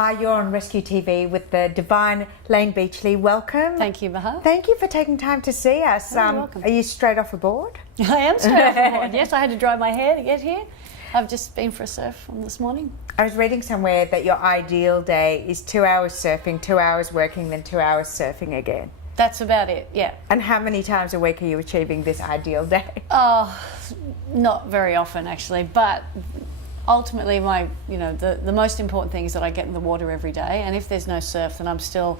Hi, you're on Rescue TV with the divine Layne Beachley. Welcome. Thank you, Maha. Thank you for taking time to see us. You're welcome. Are you straight off aboard? I am straight off aboard. Yes, I had to dry my hair to get here. I've just been for a surf from this morning. I was reading somewhere that your ideal day is 2 hours surfing, 2 hours working, then 2 hours surfing again. That's about it, yeah. And how many times a week are you achieving this ideal day? Oh, not very often actually, but ultimately the most important thing is that I get in the water every day, and if there's no surf, then I'm still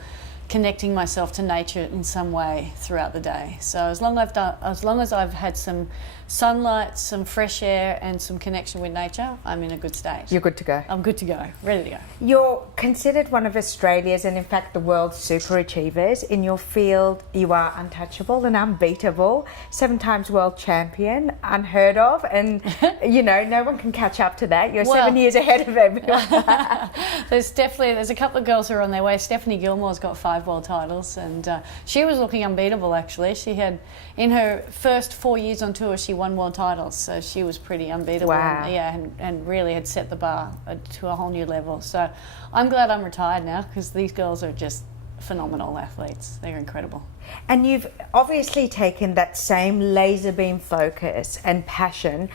connecting myself to nature in some way throughout the day. So as long as I've had some sunlight, some fresh air and some connection with nature, I'm in a good state. You're good to go. I'm good to go, ready to go. You're considered one of Australia's and in fact the world's super achievers. In your field, you are untouchable and unbeatable. 7 times world champion, unheard of, and no one can catch up to that. You're 7 years ahead of everyone. There's a couple of girls who are on their way. Stephanie Gilmore's got 5 world titles, and she was looking unbeatable actually. She had, in her first 4 years on tour, she won world titles, so she was pretty unbeatable. Wow. And really had set the bar to a whole new level. So I'm glad I'm retired now, because these girls are just phenomenal athletes. They're incredible. And you've obviously taken that same laser beam focus and passion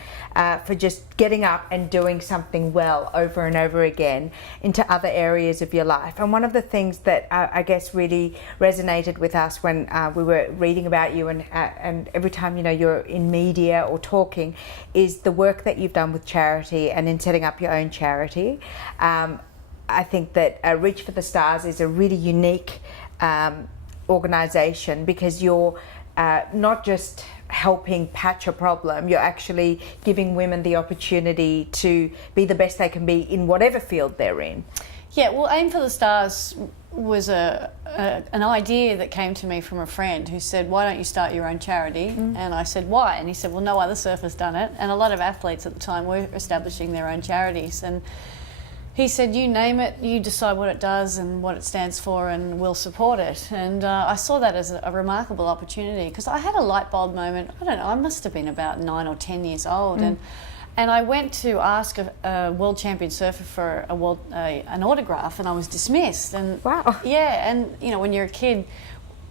for just getting up and doing something well over and over again into other areas of your life. And one of the things that I guess really resonated with us when we were reading about you and every time you're in media or talking is the work that you've done with charity and in setting up your own charity. I think that Reach for the Stars is a really unique organisation, because you're not just helping patch a problem, you're actually giving women the opportunity to be the best they can be in whatever field they're in. Yeah, well, Aim for the Stars was an idea that came to me from a friend who said, why don't you start your own charity? And I said, why? And he said, well, no other surfer's done it, and a lot of athletes at the time were establishing their own charities. And he said, you name it, you decide what it does and what it stands for, and we'll support it. And I saw that as a remarkable opportunity, because I had a light bulb moment. I don't know, I must have been about 9 or 10 years old. And I went to ask a world champion surfer for an autograph, and I was dismissed. And wow. Yeah, and when you're a kid,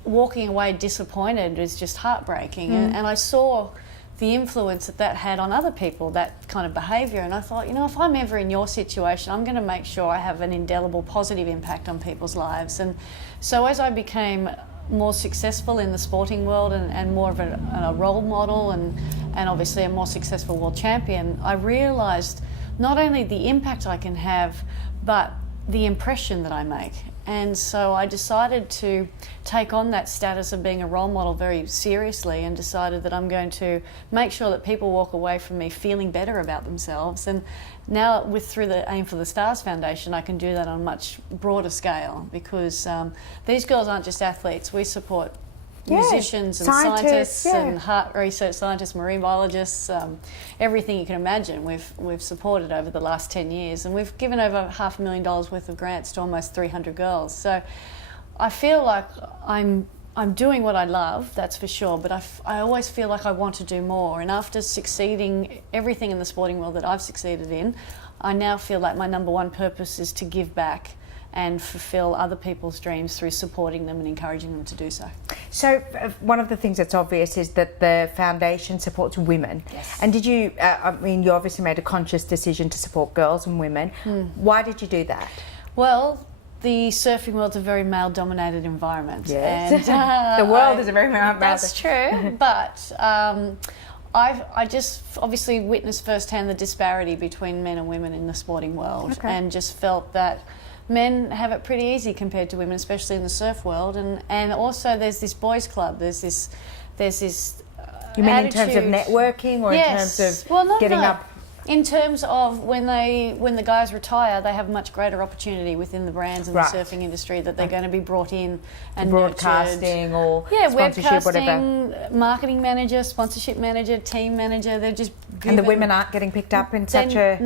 walking away disappointed is just heartbreaking. And I saw the influence that had on other people, that kind of behaviour, and I thought, if I'm ever in your situation, I'm going to make sure I have an indelible positive impact on people's lives. And so as I became more successful in the sporting world and more of a role model and obviously a more successful world champion, I realised not only the impact I can have, but the impression that I make. And so I decided to take on that status of being a role model very seriously, and decided that I'm going to make sure that people walk away from me feeling better about themselves. And now through the Aim for the Stars Foundation, I can do that on a much broader scale, because these girls aren't just athletes. We support musicians and scientists and heart research scientists, marine biologists, everything you can imagine we've supported over the last 10 years, and we've given over $500,000 worth of grants to almost 300 girls. So I feel like I'm doing what I love, that's for sure, but I always feel like I want to do more. And after succeeding everything in the sporting world that I've succeeded in, I now feel like my number one purpose is to give back and fulfill other people's dreams through supporting them and encouraging them to do so. So one of the things that's obvious is that the foundation supports women. Yes. And did you, you obviously made a conscious decision to support girls and women. Why did you do that? Well, the surfing world's a very male-dominated environment. Yes. And, the world is a very male-dominated. That's true, but I just obviously witnessed firsthand the disparity between men and women in the sporting world, and just felt that men have it pretty easy compared to women, especially in the surf world, and also there's this boys' club. There's this. You mean attitude. in terms of networking, or Yes. in terms of getting up? In terms of when the guys retire, they have much greater opportunity within the brands and the surfing industry, that they're going to be brought in and broadcasting nurtured. or sponsorship, whatever. Marketing manager, sponsorship manager, team manager. They're just given, and the women aren't getting picked up in such a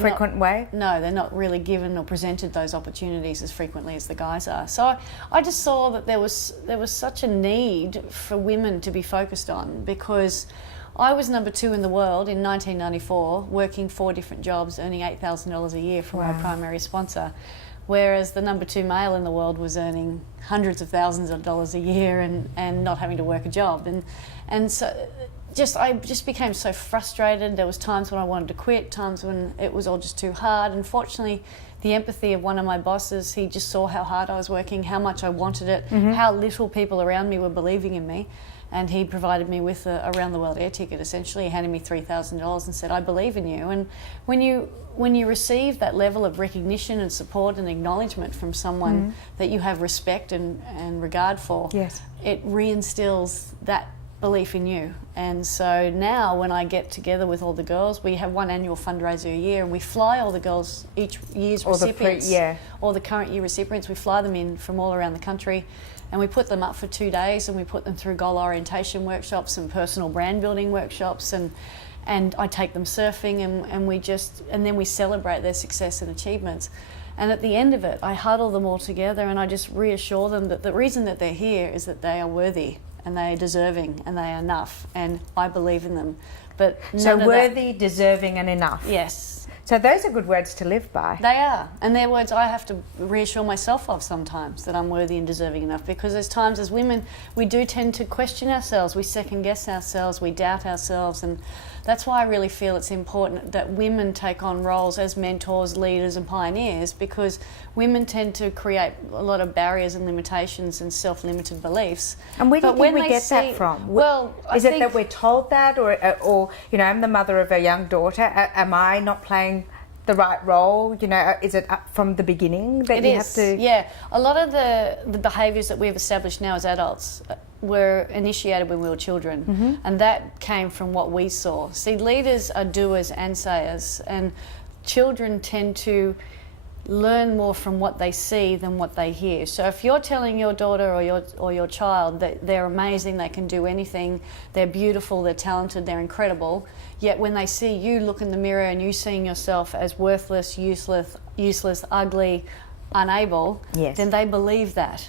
frequent way? No, they're not really given or presented those opportunities as frequently as the guys are. So I just saw that there was such a need for women to be focused on, because I was number 2 in the world in 1994, working 4 different jobs, earning $8,000 a year from my primary sponsor. whereas the number 2 male in the world was earning hundreds of thousands of dollars a year and not having to work a job. And so I just became so frustrated. There was times when I wanted to quit, times when it was all just too hard. Unfortunately, the empathy of one of my bosses, he just saw how hard I was working, how much I wanted it, how little people around me were believing in me. And he provided me with a round-the-world air ticket, essentially. He handed me $3,000 and said, I believe in you. And when you receive that level of recognition and support and acknowledgement from someone that you have respect and regard for, yes, it reinstills that belief in you. And so now when I get together with all the girls, we have one annual fundraiser a year, and we fly all the girls, each year's recipients, or the current year recipients, we fly them in from all around the country, and we put them up for 2 days, and we put them through goal orientation workshops and personal brand building workshops, and I take them surfing, and then we celebrate their success and achievements. And at the end of it, I huddle them all together, and I just reassure them that the reason that they're here is that they are worthy, and they are deserving, and they are enough, and I believe in them. But so worthy, deserving, and enough. Yes. So those are good words to live by. They are, and they're words I have to reassure myself of sometimes, that I'm worthy and deserving enough, because there's times as women we do tend to question ourselves, we second guess ourselves, we doubt ourselves, and that's why I really feel it's important that women take on roles as mentors, leaders and pioneers, because women tend to create a lot of barriers and limitations and self-limited beliefs. And where do you think we get that from? Well, is it that we're told that, or you know, I'm the mother of a young daughter, am I not playing the right role? You know, is it up from the beginning that have to? Yeah, a lot of the behaviours that we've established now as adults were initiated when we were children, and that came from what we saw. See, leaders are doers and sayers, and children tend to learn more from what they see than what they hear. So if you're telling your daughter or your child that they're amazing, they can do anything, they're beautiful, they're talented, they're incredible, yet when they see you look in the mirror and you seeing yourself as worthless, useless, ugly, unable, then they believe that,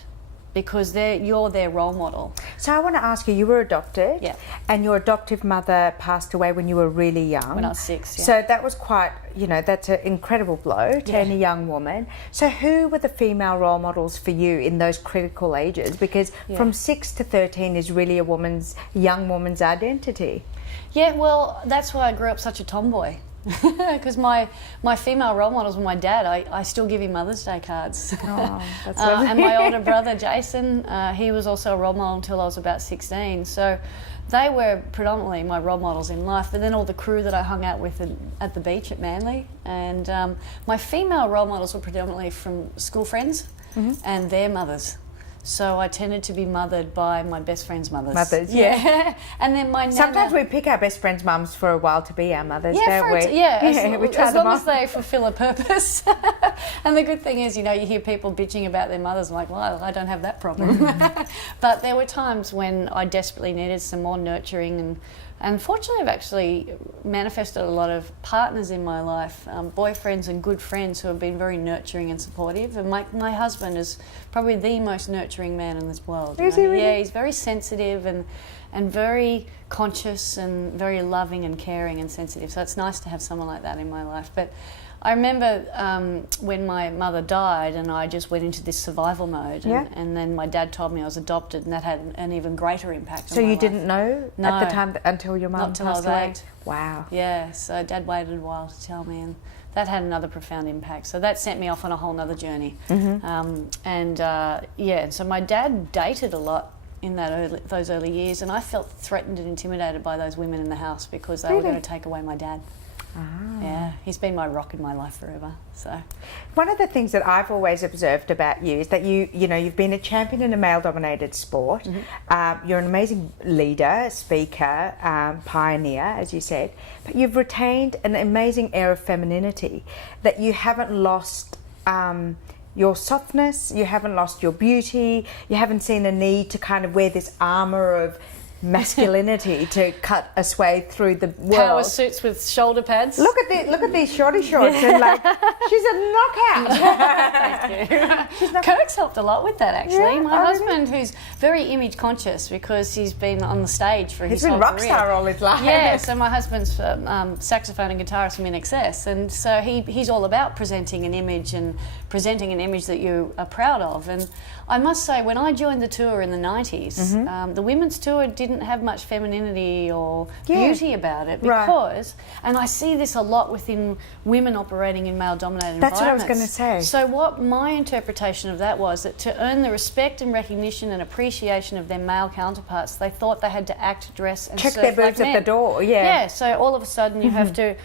because you're their role model. So I want to ask you were adopted, and your adoptive mother passed away when you were really young. When I was 6, So that was quite, you know, that's an incredible blow to any young woman. So who were the female role models for you in those critical ages? Because from 6 to 13 is really young woman's identity. Yeah, well, that's why I grew up such a tomboy. Because my female role models were my dad. I still give him Mother's Day cards. Oh, that's lovely. And my older brother Jason, he was also a role model until I was about 16. So they were predominantly my role models in life. But then all the crew that I hung out with at the beach at Manly, and my female role models were predominantly from school friends and their mothers. So I tended to be mothered by my best friend's mothers. And then my nana... Sometimes we pick our best friends' mums for a while to be our mothers, don't we? As long as they fulfil a purpose. And the good thing is, you know, you hear people bitching about their mothers. I'm like, well, I don't have that problem. But there were times when I desperately needed some more nurturing, and fortunately I've actually manifested a lot of partners in my life, boyfriends and good friends who have been very nurturing and supportive. And my husband is probably the most nurturing man in this world. Is he really? Yeah, he's very sensitive and very conscious and very loving and caring and sensitive. So it's nice to have someone like that in my life. But I remember when my mother died and I just went into this survival mode, and then my dad told me I was adopted, and that had an even greater impact on my life. So you didn't know at the time until your mum passed away? Not until I was 8. Wow. Yeah, so Dad waited a while to tell me, and that had another profound impact. So that sent me off on a whole nother journey. So my dad dated a lot in those early years, and I felt threatened and intimidated by those women in the house because they were going to take away my dad. Yeah, he's been my rock in my life forever. So, one of the things that I've always observed about you is that you've been a champion in a male-dominated sport. You're an amazing leader, speaker, pioneer, as you said, but you've retained an amazing air of femininity. That you haven't lost your softness, you haven't lost your beauty, you haven't seen a need to kind of wear this armour of masculinity to cut a swathe through the world. Power suits with shoulder pads. Look at these shorty shorts, and like she's a knockout. Thank you. Kirk's helped a lot with that, actually. Yeah, My husband, who's very image conscious because he's been on the stage for his He's whole been rock career. star all his life. Yeah, so my husband's saxophone and guitarist from INXS, and so he's all about presenting an image that you are proud of. And I must say, when I joined the tour in the 90s, the women's tour didn't have much femininity or beauty about it because, and I see this a lot within women operating in male-dominated That's what I was environments. going to say. So what my interpretation of that was that to earn the respect and recognition and appreciation of their male counterparts, they thought they had to act, dress and Check surf their boobs like at men. the door. Yeah. Yeah, so all of a sudden you have to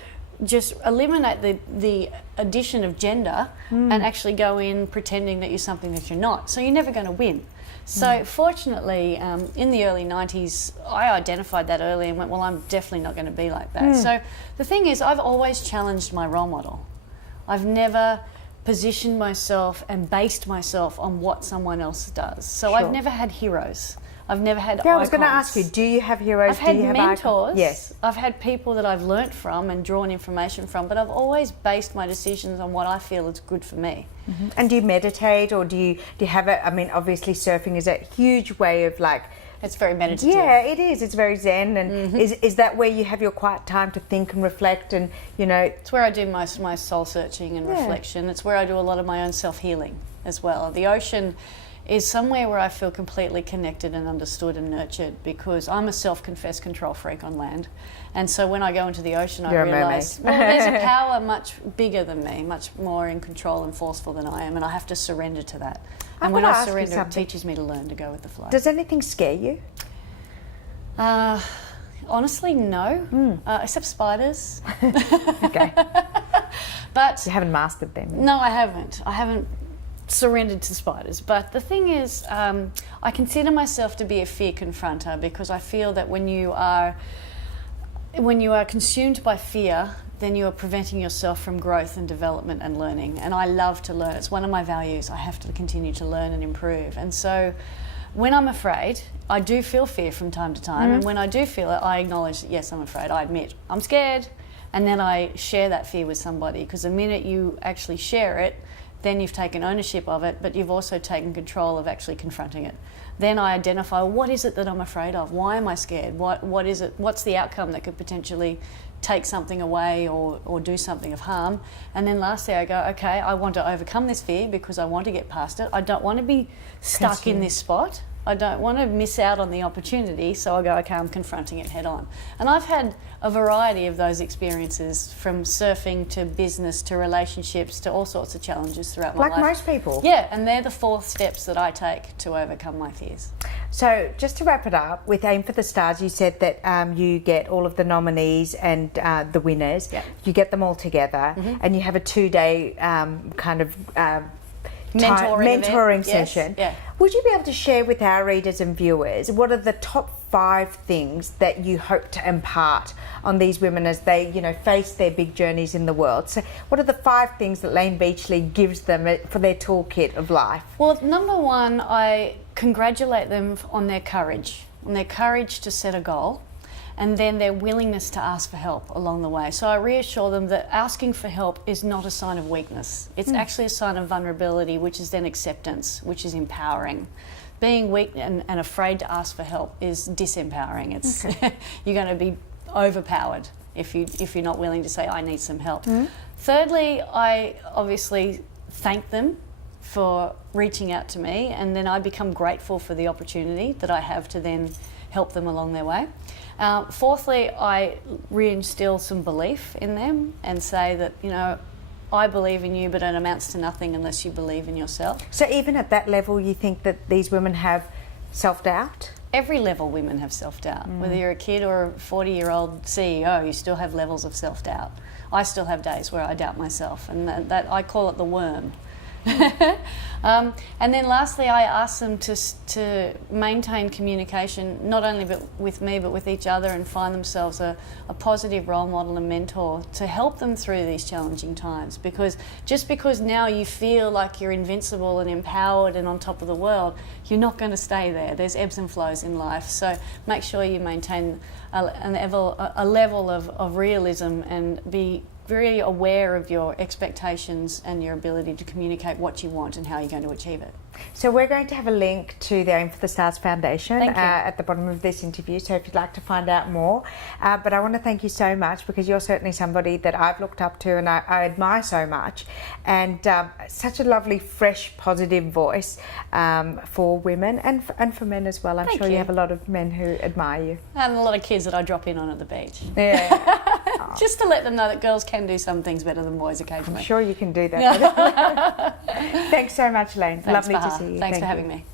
just eliminate the addition of gender and actually go in pretending that you're something that you're not. So you're never going to win. So fortunately, in the early 90s, I identified that early and went, well, I'm definitely not going to be like that. So the thing is, I've always challenged my role model. I've never positioned myself and based myself on what someone else does. So I've never had heroes. I've never had Yeah, I was going to icons. ask you, do you have heroes? I've had do you have mentors. icons? Yes. I've had people that I've learnt from and drawn information from, but I've always based my decisions on what I feel is good for me. And do you meditate, or do you have it? I mean, obviously, surfing is a huge way of like. It's very meditative. Yeah, it is. It's very zen, and is that where you have your quiet time to think and reflect, and It's where I do my soul searching and reflection. It's where I do a lot of my own self-healing as well. The ocean is somewhere where I feel completely connected and understood and nurtured, because I'm a self-confessed control freak on land. And so when I go into the ocean, I realise, well, there's a power much bigger than me, much more in control and forceful than I am, and I have to surrender to that. And when I surrender, it teaches me to learn to go with the flow. Does anything scare you? Honestly, no, except spiders. Okay. But You haven't mastered them. no, I haven't. I haven't surrendered to spiders. But the thing is, I consider myself to be a fear confronter, because I feel that when you are consumed by fear, then you are preventing yourself from growth and development and learning. And I love to learn. It's one of my values. I have to continue to learn and improve. And so when I'm afraid, I do feel fear from time to time. And when I do feel it, I acknowledge that, yes, I'm afraid. I admit I'm scared. And then I share that fear with somebody, because the minute you actually share it, then you've taken ownership of it, but you've also taken control of actually confronting it. Then I identify, what is it that I'm afraid of? Why am I scared? What is it? What's the outcome that could potentially take something away or do something of harm? And then lastly, I go, okay, I want to overcome this fear because I want to get past it. I don't want to be stuck in this spot. I don't want to miss out on the opportunity, so I go, okay, I'm confronting it head on. And I've had a variety of those experiences, from surfing to business to relationships to all sorts of challenges throughout my life. Like most people. Yeah, and they're the 4 steps that I take to overcome my fears. So just to wrap it up, with Aim for the Stars, you said that you get all of the nominees and the winners. Yep. You get them all together, and you have a 2-day kind of mentoring session. Yeah. Would you be able to share with our readers and viewers what are the top 5 things that you hope to impart on these women as they, face their big journeys in the world? So what are the 5 things that Layne Beachley gives them for their toolkit of life? Well, number 1, I congratulate them on their courage to set a goal, and then their willingness to ask for help along the way. So I reassure them that asking for help is not a sign of weakness. It's actually a sign of vulnerability, which is then acceptance, which is empowering. Being weak and afraid to ask for help is disempowering. It's you're going to be overpowered if you're not willing to say, I need some help. Thirdly, I obviously thank them for reaching out to me, and then I become grateful for the opportunity that I have to then help them along their way. Fourthly, I reinstill some belief in them and say that, I believe in you, but it amounts to nothing unless you believe in yourself. So even at that level, you think that these women have self-doubt? Every level women have self-doubt. Whether you're a kid or a 40-year-old CEO, you still have levels of self-doubt. I still have days where I doubt myself, and that I call it the worm. And then lastly, I asked them to maintain communication, not only with me, but with each other, and find themselves a positive role model and mentor to help them through these challenging times. Because just because now you feel like you're invincible and empowered and on top of the world, you're not going to stay there. There's ebbs and flows in life. So make sure you maintain a level of realism and be very aware of your expectations and your ability to communicate what you want and how you're going to achieve it. So we're going to have a link to the Aim for the Stars Foundation Thank you. At the bottom of this interview, so if you'd like to find out more. But I want to thank you so much, because you're certainly somebody that I've looked up to and I admire so much, and such a lovely, fresh, positive voice for women and for men as well. I'm Thank sure you you. have a lot of men who admire you. And a lot of kids that I drop in on at the beach. Yeah. Just to let them know that girls can do some things better than boys occasionally. I'm sure you can do that. Thanks so much, Layne. Thanks, Lovely to Baha. see you. Thanks Thank for you. having me.